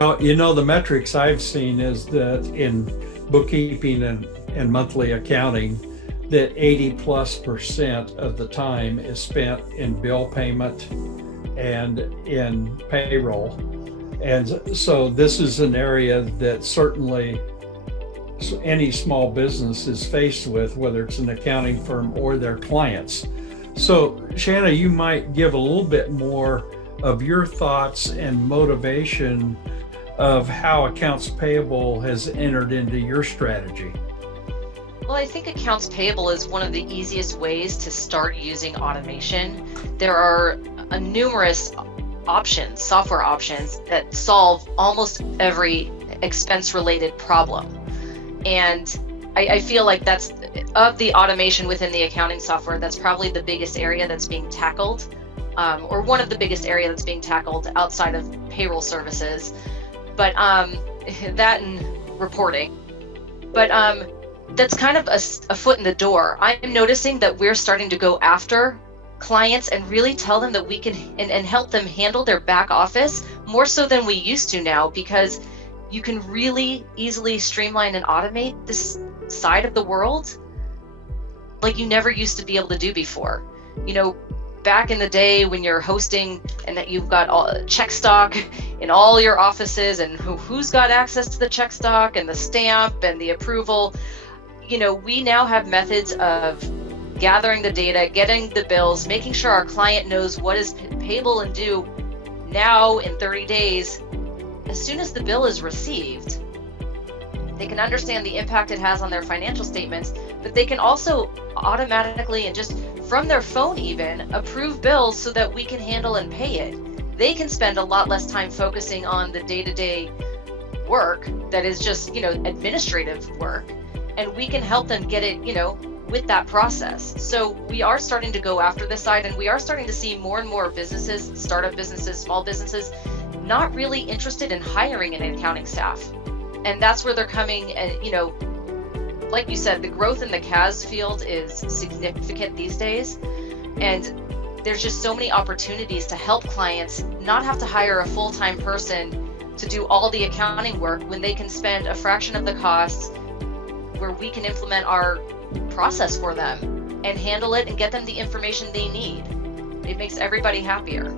Well, the metrics I've seen is that in bookkeeping and monthly accounting, that 80+% of the time is spent in bill payment and in payroll. And so this is an area that certainly any small business is faced with, whether it's an accounting firm or their clients. So, Shanna, you might give a little bit more of your thoughts and motivation of how accounts payable has entered into your strategy. Well, I think accounts payable is one of the easiest ways to start using automation. There are numerous options, software options, that solve almost every expense-related problem. And I feel like that's, of the automation within the accounting software, that's probably the biggest area that's being tackled, or one of the biggest areas that's being tackled outside of payroll services. But that and reporting. But that's kind of a foot in the door. I'm noticing that we're starting to go after clients and really tell them that we can and help them handle their back office more so than we used to now, because you can really easily streamline and automate this side of the world like you never used to be able to do before. Back in the day when you're hosting and that you've got all check stock in all your offices, and who's got access to the check stock and the stamp and the approval, we now have methods of gathering the data, getting the bills, making sure our client knows what is payable and due now in 30 days. As soon as the bill is received, they can understand the impact it has on their financial statements, but they can also automatically and just from their phone even approve bills so that we can handle and pay it. They can spend a lot less time focusing on the day-to-day work that is just, administrative work, and we can help them get it, with that process. So we are starting to go after this side, and we are starting to see more and more businesses, startup businesses, small businesses, not really interested in hiring an accounting staff. And that's where they're coming. And, like you said, the growth in the CAS field is significant these days. And there's just so many opportunities to help clients not have to hire a full-time person to do all the accounting work when they can spend a fraction of the cost, where we can implement our process for them and handle it and get them the information they need. It makes everybody happier.